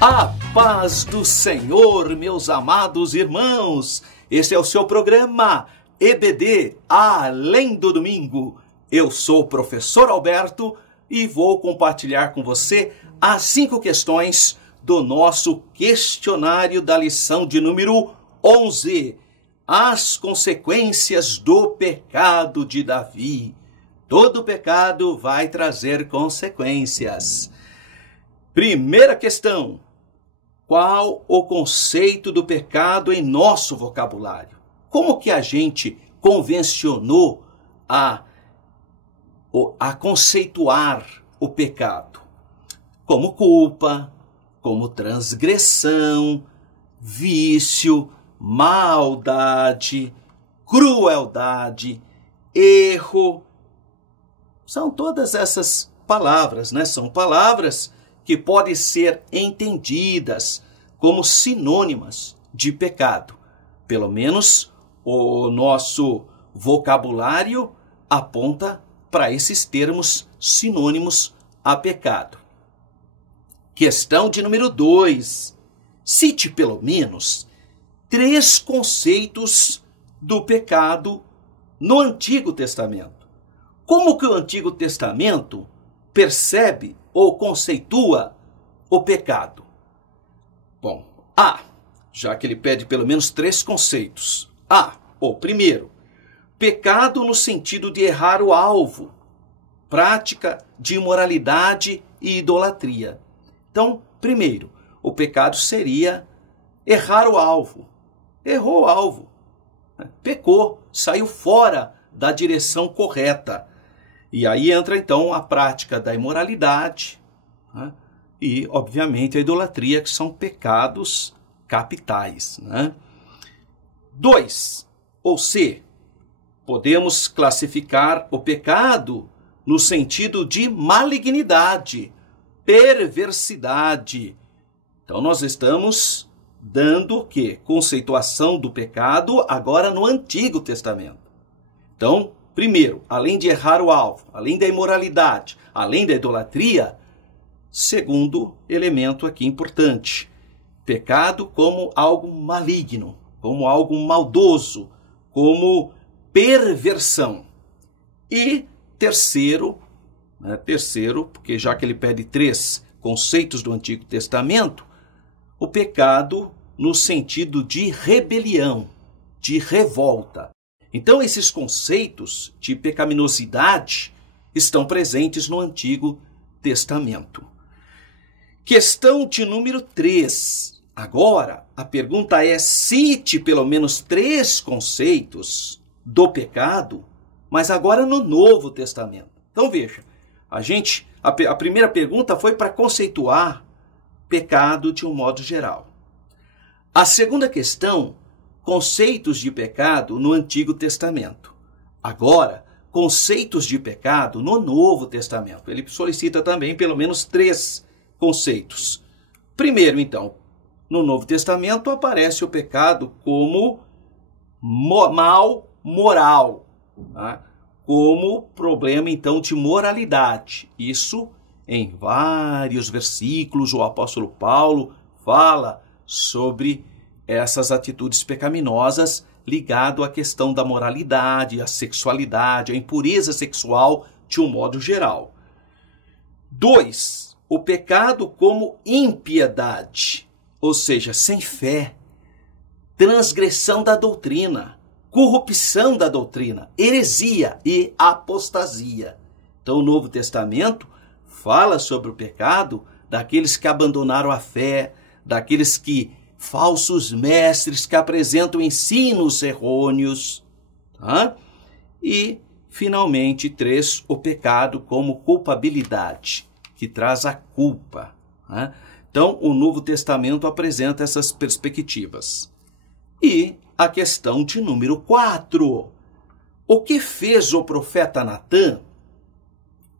A paz do Senhor, meus amados irmãos. Este é o seu programa EBD Além do Domingo. Eu sou o professor Alberto e vou compartilhar com você as 5 questões do nosso questionário da lição de número 11. As consequências do pecado de Davi. Todo pecado vai trazer consequências. Primeira questão. Qual o conceito do pecado em nosso vocabulário? Como que a gente convencionou a conceituar o pecado? Como culpa, como transgressão, vício, maldade, crueldade, erro. São todas essas palavras, né? São palavras que podem ser entendidas como sinônimas de pecado. Pelo menos o nosso vocabulário aponta para esses termos sinônimos a pecado. Questão de número 2. Cite pelo menos 3 conceitos do pecado no Antigo Testamento. Como que o Antigo Testamento percebe ou conceitua o pecado? Bom, já que ele pede pelo menos 3 conceitos. O primeiro, pecado no sentido de errar o alvo, prática de imoralidade e idolatria. Então, primeiro, o pecado seria errar o alvo. Errou o alvo, pecou, saiu fora da direção correta. E aí entra, então, a prática da imoralidade, né? E, obviamente, a idolatria, que são pecados capitais, né? 2, ou C, podemos classificar o pecado no sentido de malignidade, perversidade. Então, nós estamos dando o quê? Conceituação do pecado agora no Antigo Testamento. Então, primeiro, além de errar o alvo, além da imoralidade, além da idolatria, segundo elemento aqui importante, pecado como algo maligno, como algo maldoso, como perversão. E terceiro, porque já que ele pede 3 conceitos do Antigo Testamento, o pecado no sentido de rebelião, de revolta. Então, esses conceitos de pecaminosidade estão presentes no Antigo Testamento. Questão de número 3. Agora, a pergunta é: cite pelo menos 3 conceitos do pecado, mas agora no Novo Testamento. Então, veja, a primeira pergunta foi para conceituar pecado de um modo geral. A segunda questão, conceitos de pecado no Antigo Testamento. Agora, conceitos de pecado no Novo Testamento. Ele solicita também pelo menos 3 conceitos. Primeiro, então, no Novo Testamento aparece o pecado como mal moral, tá? Como problema, então, de moralidade. Isso, em vários versículos, o apóstolo Paulo fala sobre essas atitudes pecaminosas ligado à questão da moralidade, à sexualidade, à impureza sexual de um modo geral. 2, o pecado como impiedade, ou seja, sem fé, transgressão da doutrina, corrupção da doutrina, heresia e apostasia. Então, o Novo Testamento fala sobre o pecado daqueles que abandonaram a fé, daqueles que falsos mestres que apresentam ensinos errôneos, tá? E, finalmente, 3, o pecado como culpabilidade, que traz a culpa, tá? Então, o Novo Testamento apresenta essas perspectivas. E a questão de número 4. O que fez o profeta Natã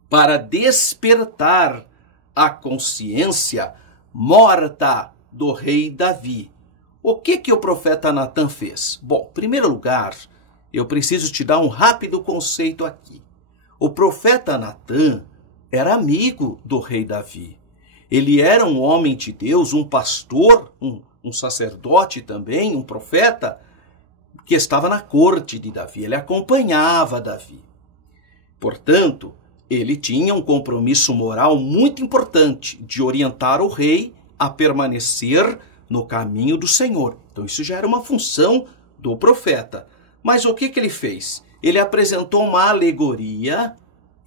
para despertar a consciência morta do rei Davi? O que o profeta Natã fez? Bom, em primeiro lugar, eu preciso te dar um rápido conceito aqui. O profeta Natã era amigo do rei Davi. Ele era um homem de Deus, um pastor, um sacerdote também, um profeta, que estava na corte de Davi. Ele acompanhava Davi. Portanto, ele tinha um compromisso moral muito importante de orientar o rei a permanecer no caminho do Senhor. Então isso já era uma função do profeta. Mas o que ele fez? Ele apresentou uma alegoria.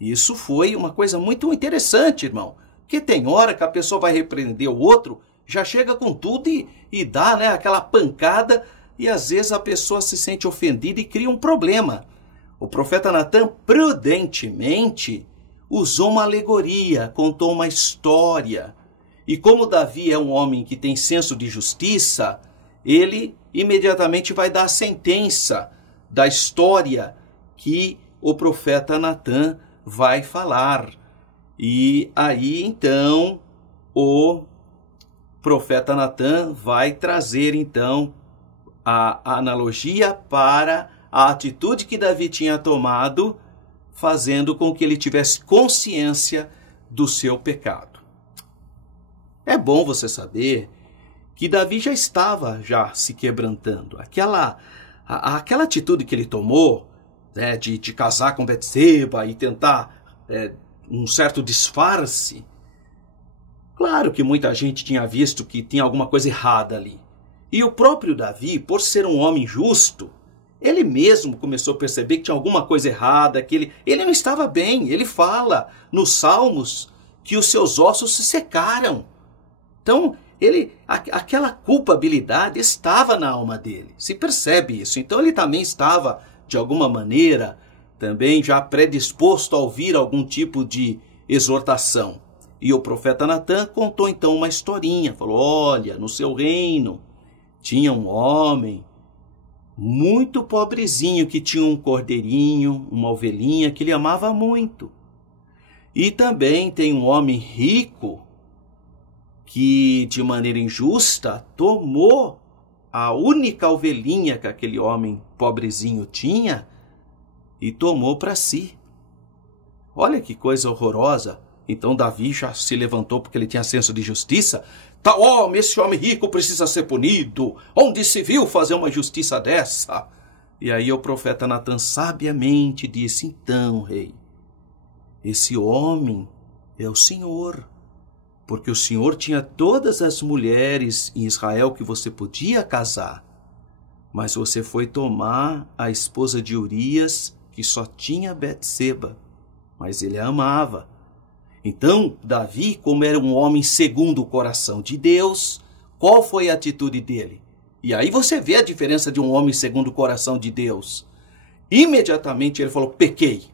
Isso foi uma coisa muito interessante, irmão. Porque tem hora que a pessoa vai repreender o outro, já chega com tudo e dá, né, aquela pancada, e às vezes a pessoa se sente ofendida e cria um problema. O profeta Natan prudentemente usou uma alegoria, contou uma história. E como Davi é um homem que tem senso de justiça, ele imediatamente vai dar a sentença da história que o profeta Natan vai falar. E aí, então, o profeta Natan vai trazer, então, a analogia para a atitude que Davi tinha tomado, fazendo com que ele tivesse consciência do seu pecado. É bom você saber que Davi já estava se quebrantando. Aquela atitude que ele tomou, né, de casar com Betseba e tentar um certo disfarce, claro que muita gente tinha visto que tinha alguma coisa errada ali. E o próprio Davi, por ser um homem justo, ele mesmo começou a perceber que tinha alguma coisa errada, que ele não estava bem. Ele fala nos Salmos que os seus ossos se secaram. Então, aquela culpabilidade estava na alma dele. Se percebe isso. Então, ele também estava, de alguma maneira, também já predisposto a ouvir algum tipo de exortação. E o profeta Natan contou então uma historinha. Falou, olha, no seu reino tinha um homem muito pobrezinho que tinha um cordeirinho, uma ovelhinha que ele amava muito. E também tem um homem rico que, de maneira injusta, tomou a única ovelhinha que aquele homem pobrezinho tinha e tomou para si. Olha que coisa horrorosa. Então Davi já se levantou porque ele tinha senso de justiça. Esse homem rico precisa ser punido. Onde se viu fazer uma justiça dessa? E aí o profeta Natan sabiamente disse, então, rei, esse homem é o Senhor. Porque o Senhor tinha todas as mulheres em Israel que você podia casar. Mas você foi tomar a esposa de Urias, que só tinha Betseba. Mas ele a amava. Então, Davi, como era um homem segundo o coração de Deus, qual foi a atitude dele? E aí você vê a diferença de um homem segundo o coração de Deus. Imediatamente ele falou, pequei.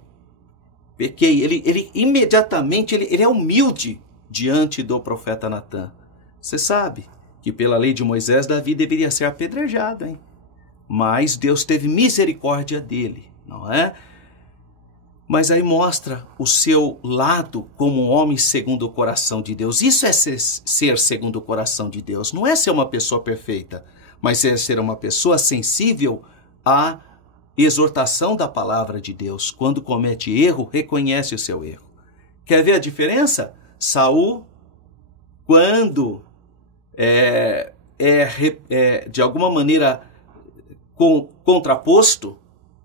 Pequei. Ele imediatamente ele é humilde diante do profeta Natan. Você sabe que pela lei de Moisés, Davi deveria ser apedrejado, hein? Mas Deus teve misericórdia dele, não é? Mas aí mostra o seu lado como um homem segundo o coração de Deus. Isso é ser segundo o coração de Deus. Não é ser uma pessoa perfeita, mas é ser uma pessoa sensível à exortação da palavra de Deus. Quando comete erro, reconhece o seu erro. Quer ver a diferença? Saul, quando de alguma maneira contraposto,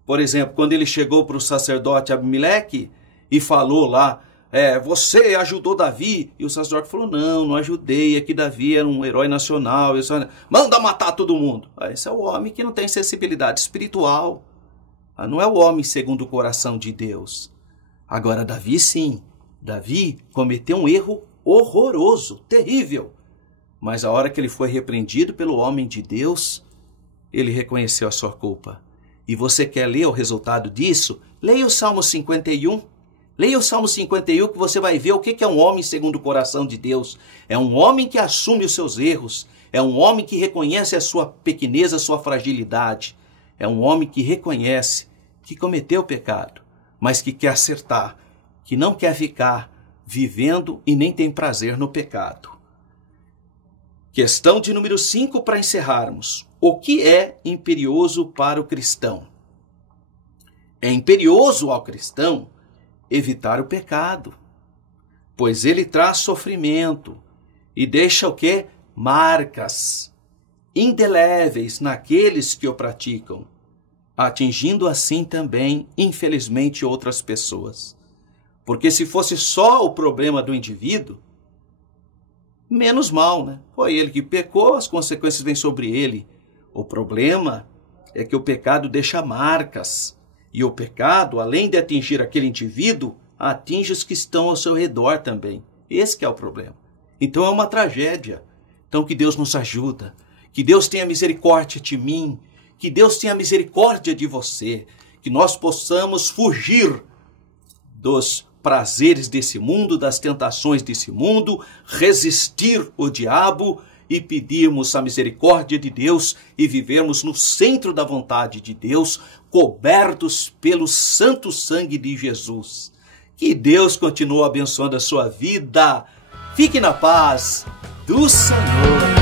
por exemplo, quando ele chegou para o sacerdote Abimeleque e falou lá, você ajudou Davi? E o sacerdote falou, não ajudei, é que Davi era um herói nacional, manda matar todo mundo. Esse é o homem que não tem sensibilidade espiritual, não é o homem segundo o coração de Deus. Agora Davi sim, Davi cometeu um erro horroroso, terrível, mas a hora que ele foi repreendido pelo homem de Deus, ele reconheceu a sua culpa. E você quer ler o resultado disso? Leia o Salmo 51. Leia o Salmo 51 que você vai ver o que é um homem segundo o coração de Deus. É um homem que assume os seus erros. É um homem que reconhece a sua pequenez, a sua fragilidade. É um homem que reconhece que cometeu pecado, mas que quer acertar, que não quer ficar vivendo e nem tem prazer no pecado. Questão de número 5 para encerrarmos. O que é imperioso para o cristão? É imperioso ao cristão evitar o pecado, pois ele traz sofrimento, e deixa o quê? Marcas indeléveis naqueles que o praticam, atingindo assim também, infelizmente, outras pessoas. Porque se fosse só o problema do indivíduo, menos mal, né? Foi ele que pecou, as consequências vêm sobre ele. O problema é que o pecado deixa marcas. E o pecado, além de atingir aquele indivíduo, atinge os que estão ao seu redor também. Esse que é o problema. Então é uma tragédia. Então que Deus nos ajuda. Que Deus tenha misericórdia de mim. Que Deus tenha misericórdia de você. Que nós possamos fugir dos prazeres desse mundo, das tentações desse mundo, resistir o diabo e pedirmos a misericórdia de Deus e vivermos no centro da vontade de Deus, cobertos pelo santo sangue de Jesus. Que Deus continue abençoando a sua vida. Fique na paz do Senhor.